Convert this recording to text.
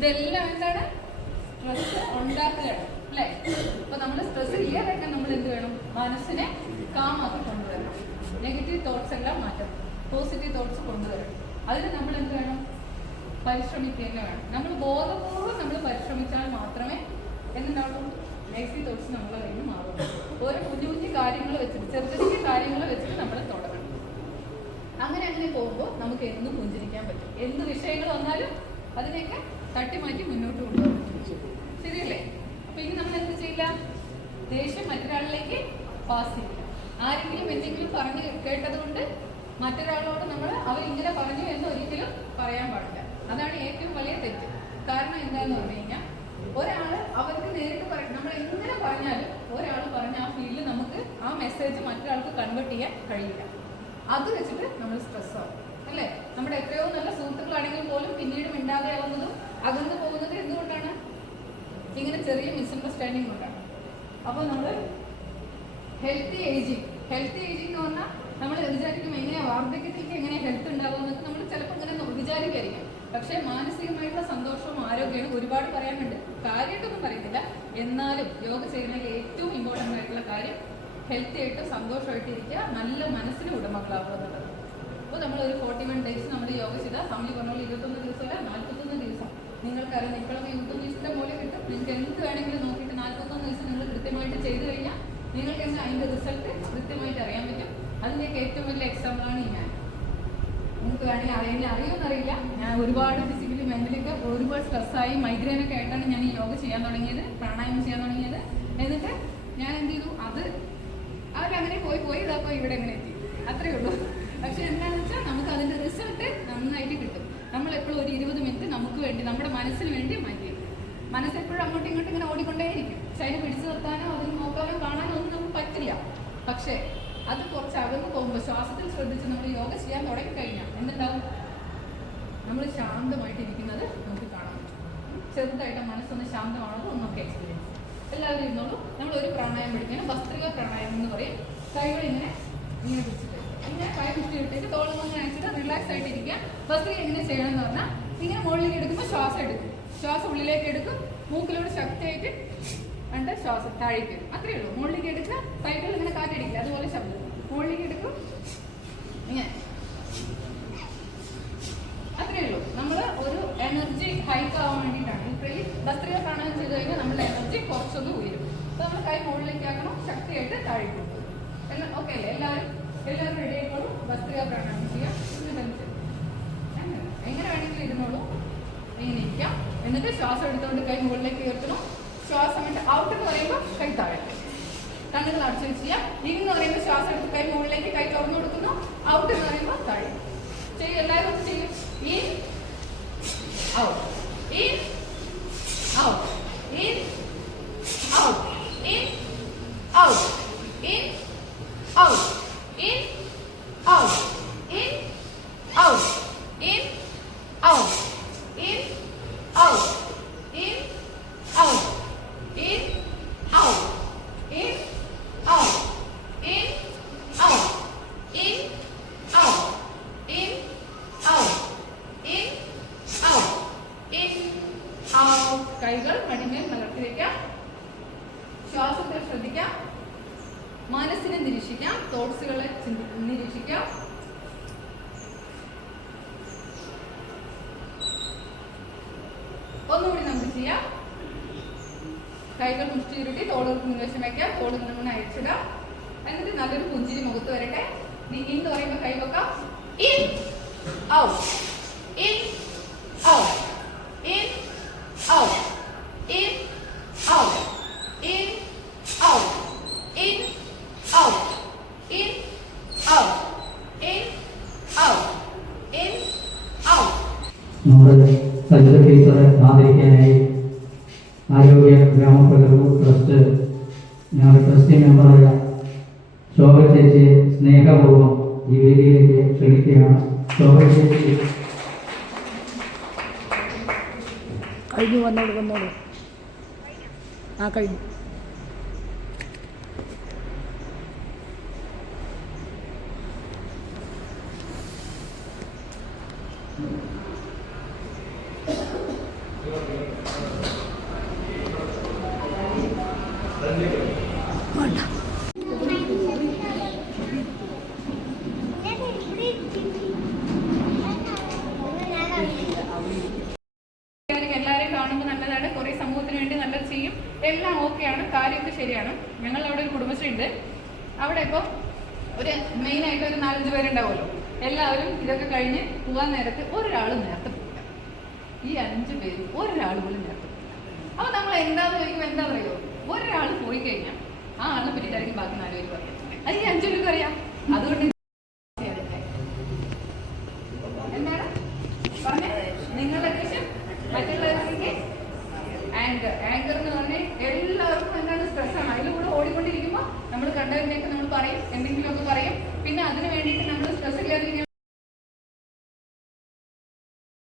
ഇതെല്ലാം എന്താണ്? സ്ട്രെസ് ഉണ്ടാക്കുകയാണ് അല്ലേ? അപ്പൊ നമ്മൾ സ്ട്രെസ് ഇല്ലാതാക്കാൻ നമ്മൾ എന്ത് വേണം? മനസ്സിനെ കാമാക്കി കൊണ്ടുവരണം. നെഗറ്റീവ് തോട്ട്സ് എല്ലാം മാറ്റണം, പോസിറ്റീവ് തോട്ട്സ് കൊണ്ടുവരണം. അതിന് നമ്മൾ എന്ത് വേണം? പരിശ്രമിക്കുക തന്നെ വേണം. നമ്മൾ ബോധപൂർവ്വം നമ്മൾ പരിശ്രമിച്ചാൽ മാത്രമേ എന്തുണ്ടാവുള്ളൂ? നെഗറ്റീവ് തോട്ട്സ് നമ്മളെ കയ്യിൽ നിന്ന് മാറുള്ളൂ. ഓരോ കുഞ്ഞു കുഞ്ഞു കാര്യങ്ങൾ വെച്ചിട്ട്, ചെറിയ ചെറിയ കാര്യങ്ങൾ വെച്ചിട്ട് നമ്മൾ തുടങ്ങണം. അങ്ങനെ പോകുമ്പോൾ നമുക്ക് എന്തും പുഞ്ചിരിക്കാൻ പറ്റും. എന്ത് വിഷയങ്ങൾ വന്നാലും അതിനെയൊക്കെ തട്ടിമാറ്റി മുന്നോട്ട് കൊണ്ടുപോകാൻ പറ്റും. ശരിയല്ലേ? അപ്പൊ ഇനി നമ്മൾ എന്ത് ചെയ്യില്ല? ദേഷ്യം മറ്റൊരാളിലേക്ക് പാസ് ചെയ്യില്ല. ആരെങ്കിലും എന്തെങ്കിലും പറഞ്ഞു കേട്ടത് കൊണ്ട് മറ്റൊരാളോട് നമ്മൾ അവരിങ്ങനെ പറഞ്ഞു എന്ന് ഒരിക്കലും പറയാൻ പാടില്ല. അതാണ് ഏറ്റവും വലിയ തെറ്റ്. കാരണം എന്താണെന്ന് പറഞ്ഞു കഴിഞ്ഞാൽ, ഒരാൾ അവർക്ക് നേരിട്ട് പറയും, നമ്മൾ എങ്ങനെ പറഞ്ഞാലും ഒരാൾ പറഞ്ഞ ആ ഫീൽഡ് നമുക്ക് ആ മെസ്സേജ് മറ്റൊരാൾക്ക് കൺവേർട്ട് ചെയ്യാൻ കഴിയില്ല. അത് വെച്ചിട്ട് നമ്മൾ സ്ട്രെസ് ആവും അല്ലേ? നമ്മുടെ എത്രയോ നല്ല സുഹൃത്തുക്കളാണെങ്കിൽ പോലും പിന്നീട് മിണ്ടാതെ ആവുന്നതും അകന്നു പോകുന്നത് എന്തുകൊണ്ടാണ്? ഇങ്ങനെ ചെറിയ മിസ്അണ്ടർസ്റ്റാൻഡിങ് കൊണ്ടാണ്. അപ്പോൾ നമ്മൾ ഹെൽത്തി ഏജിങ് എന്ന് പറഞ്ഞാൽ നമ്മൾ വിചാരിക്കും എങ്ങനെയാ വാർദ്ധക്യത്തിലേക്ക് എങ്ങനെയാ ഹെൽത്ത് ഉണ്ടാകുമെന്നൊക്കെ നമ്മൾ ചിലപ്പോൾ ഇങ്ങനെ വിചാരിക്കായിരിക്കും. പക്ഷേ മാനസികമായിട്ടുള്ള സന്തോഷവും ആരോഗ്യവും ഒരുപാട് പറയാനുണ്ട്. കാര്യമായിട്ടൊന്നും പറയുന്നില്ല, എന്നാലും യോഗ ചെയ്യുന്നതിൽ ഏറ്റവും ഇമ്പോർട്ടൻ്റ് ആയിട്ടുള്ള കാര്യം ഹെൽത്തി ആയിട്ട് സന്തോഷമായിട്ട് ഇരിക്കുക, നല്ല മനസ്സിന് ഉടമകളാവുക എന്നുള്ളത്. അപ്പോൾ നമ്മളൊരു 41 days നമ്മൾ യോഗ ചെയ്താൽ ഫാമിലി പറഞ്ഞാൽ 21 ദിവസമല്ല 41 ദിവസം. നിങ്ങൾക്കറിയാം, ഇപ്പോഴൊക്കെ 21 ദിവസത്തെ പോലെ കിട്ടും. നിങ്ങൾക്ക് എന്ത് വേണമെങ്കിലും നോക്കിയിട്ട് 41 ദിവസം നിങ്ങൾ കൃത്യമായിട്ട് ചെയ്തു കഴിഞ്ഞാൽ നിങ്ങൾക്ക് എന്താ അതിൻ്റെ റിസൾട്ട് കൃത്യമായിട്ട് അറിയാൻ പറ്റും. അതിൻ്റെയൊക്കെ ഏറ്റവും വലിയ എക്സാമ്പിളാണ് ഈ ഞാൻ. നിങ്ങൾക്ക് വേണമെങ്കിൽ അറിയുമെന്നറിയില്ല, ഞാൻ ഒരുപാട് ഫിസിക്കലി മെൻ്റലിയൊക്കെ ഒരുപാട് സ്ട്രെസ്സായി മൈഗ്രെയിനൊക്കെ ആയിട്ടാണ് ഞാൻ ഈ യോഗ ചെയ്യാൻ തുടങ്ങിയത്, പ്രാണായാമം ചെയ്യാൻ തുടങ്ങിയത്. എന്നിട്ട് ഞാൻ എന്ത് ചെയ്തു? അവരങ്ങനെ പോയി ഇതപ്പോൾ ഇവിടെ എങ്ങനെ എത്തി, അത്രയേ ഉള്ളൂ. പക്ഷെ എന്താണെന്ന് വെച്ചാൽ നമുക്ക് അതിൻ്റെ റിസൾട്ട് നന്നായിട്ട് കിട്ടും. നമ്മളെപ്പോഴും ഒരു 20 മിനിറ്റ് നമുക്ക് വേണ്ടി, നമ്മുടെ മനസ്സിന് വേണ്ടി മാറ്റി. മനസ്സെപ്പോഴും അങ്ങോട്ടും ഇങ്ങോട്ടും ഇങ്ങനെ ഓടിക്കൊണ്ടേയിരിക്കും. പക്ഷെ അതിനെ പിടിച്ചു നിർത്താനോ അതിന് നോക്കാനോ കാണാനോ ഒന്നും നമുക്ക് പറ്റില്ല. പക്ഷേ അത് കുറച്ച് അകന്ന് പോകുമ്പോൾ ശ്വാസത്തിൽ ശ്രദ്ധിച്ച് നമ്മൾ യോഗ ചെയ്യാൻ തുടങ്ങിക്കഴിഞ്ഞാൽ എന്തുണ്ടാവും? നമ്മൾ ശാന്തമായിട്ടിരിക്കുന്നത് നമുക്ക് കാണാൻ പറ്റും. ചെറുതായിട്ട് മനസ്സൊന്ന് ശാന്തമാണോ ഒന്നൊക്കെ എക്സ്പീരിയൻസ്. എല്ലാവരും ഇരുന്നോളൂ. നമ്മൾ ഒരു പ്രാണായാമം പഠിക്കണം, ഭസ്ത്രിക പ്രാണായാമം എന്ന് പറയും. കൈകൾ ഇങ്ങനെ പിടിച്ചിട്ട് ഇങ്ങനെ കൈ കുത്തി ഇട്ടിട്ട് തോളും അയച്ചിട്ട് റിലാക്സ് ആയിട്ടിരിക്കുക. ഭസ്ത്രിക എങ്ങനെ ചെയ്യണം എന്ന് പറഞ്ഞാൽ, ഇങ്ങനെ മുകളിലേക്ക് എടുക്കുമ്പോൾ ശ്വാസം എടുക്കും, ശ്വാസം ഉള്ളിലേക്ക് എടുക്കും, മൂക്കിലൂടെ ശക്തിയായിട്ട് കണ്ട് ശ്വാസം താഴേക്ക് വരും. അത്രയേ ഉള്ളൂ. മുകളിലേക്ക് എടുക്കുക, കൈകൾ ഇങ്ങനെ കാറ്റടിക്കില്ല, അതുപോലെ ശബ്ദം മുകളിലേക്ക് എടുക്കും, ഇങ്ങനെ. അത്രയേ ഉള്ളൂ. നമ്മൾ ഒരു എനർജി ഹൈക്ക് ആവാൻ വേണ്ടിയിട്ടാണ്. ഈ ഭസ്ത്രിക പ്രാണായാമം ചെയ്ത് കഴിഞ്ഞാൽ നമ്മുടെ എനർജി കുറച്ചൊന്ന് ഉയരും. അപ്പോൾ നമ്മൾ കൈ മുകളിലേക്ക് ആക്കണം, ശക്തിയായിട്ട് താഴേക്ക് പോകും. ഓക്കെ അല്ലേ? എല്ലാവരും റെഡി ആയിക്കോളൂ. ഭസ്ത്രിക പ്രാണായാമം ചെയ്യാം. എങ്ങനെ വേണമെങ്കിലും ഇരുന്നോളൂ. ഇങ്ങനെ ഇരിക്കാം. എന്നിട്ട് ശ്വാസം എടുത്തുകൊണ്ട് കൈ മുകളിലേക്ക് ഉയർത്തണം. ശ്വാസം വിട്ട് ഔട്ട് എന്ന് പറയുമ്പോൾ കൈ താഴെ, കണ്ണുകൾ അടച്ചു വെച്ച് ചെയ്യാം. ഇന്ന് പറയുമ്പോൾ ശ്വാസം എടുത്ത് കൈ മുകളിലേക്ക്, കൈ തുറന്നു കൊടുക്കുന്നു. ഔട്ട് എന്ന് പറയുമ്പോൾ താഴെ ചെയ്യും. എല്ലാവരും ഒന്ന് ചെയ്യും. In out, in out, in out, in out, in out, in out, in out, in out, in out, in, out, in, out, in, out, in, out, in, out, in, out, in, out, in, out. കൈകൾ മടിമേൽ മലർത്തി വയ്ക്കാം. ശ്വാസത്തിൽ ശ്രദ്ധിക്കാം. മനസ്സിനെ നിരീക്ഷിക്കാം. തോട്ട്സുകളെ നിരീക്ഷിക്കാം. ഒന്നുകൂടി നമുക്ക് ചെയ്യാം. കൈകൾ മുഷ്ടി ചുരുട്ടി തോളുകൾക്ക് മുൻവശം വയ്ക്കാം. തോളുകൾ ഇങ്ങനെ അയച്ചിടാം. എന്നിട്ട് നല്ലൊരു പുഞ്ചിരി മുഖത്ത് വരട്ടെ. ഇന്ന് പറയുമ്പോൾ കൈ വെക്കാം. In out, in out, in out, in out, in out, in out, in out, in out, in out. നമ്മുടെ സജിത ടീച്ചറെ ആദരിക്കാനായി ആരോഗ്യ ഗ്രാമപ്രകൃതി ട്രസ്റ്റ് ഞങ്ങളുടെ ട്രസ്റ്റി മെമ്പറായ ശോഭ ചേച്ചിയെ സ്നേഹപൂർവ്വം ഈ വേദിയിലേക്ക് ക്ഷണിക്കുകയാണ്. ശോഭ ചേച്ചി കഴിഞ്ഞു. വന്നോളൂ. ആ കഴിഞ്ഞു. Thank you. വേണ്ട. എല്ലാവരെയും കാണുമ്പോൾ നല്ലതാണ്, കുറേ സമൂഹത്തിന് വേണ്ടി നല്ലത് ചെയ്യും, എല്ലാം ഓക്കെയാണ്, കാര്യമൊക്കെ ശരിയാണ്. ഞങ്ങൾ അവിടെ ഒരു കുടുംബശ്രീ ഉണ്ട്. അവിടെ ഇപ്പോൾ ഒരു മെയിനായിട്ട് ഒരു 4-5 പേരുണ്ടാവുമല്ലോ. എല്ലാവരും ഇതൊക്കെ കഴിഞ്ഞ് പോകാൻ നേരത്ത് ഒരാൾ നേരത്തെ പോകില്ല. ഈ 5 പേര് ഒരാൾ പോലും നേരത്തെ പോകില്ല. അപ്പോൾ നമ്മൾ എന്താന്ന് ചോദിക്കുമ്പോൾ എന്താ പറയുമോ, ഒരാൾ പോയി കഴിഞ്ഞാൽ ആ ആളിനെ പറ്റിയിട്ടായിരിക്കും ബാക്കി 4 പേര് പറയാം. അത് ഈ 5 പേർക്ക് അറിയാം. അതുകൊണ്ട് എന്താണ് പറഞ്ഞേ, നിങ്ങളുടെ ലക്ഷ്യം മറ്റുള്ളവർക്ക് ആങ്കർ എന്ന് പറഞ്ഞാൽ എല്ലാവർക്കും എന്താണ് സ്ട്രെസ്സാണ്. അതിൽ കൂടെ ഓടിക്കൊണ്ടിരിക്കുമ്പോൾ നമ്മൾ കണ്ടതിൻ്റെയൊക്കെ നമ്മൾ പറയും, എന്തെങ്കിലുമൊക്കെ പറയും. പിന്നെ അതിന് വേണ്ടിയിട്ട് നമ്മൾ സ്ട്രെസ് ഇല്ലാതിരിക്കാൻ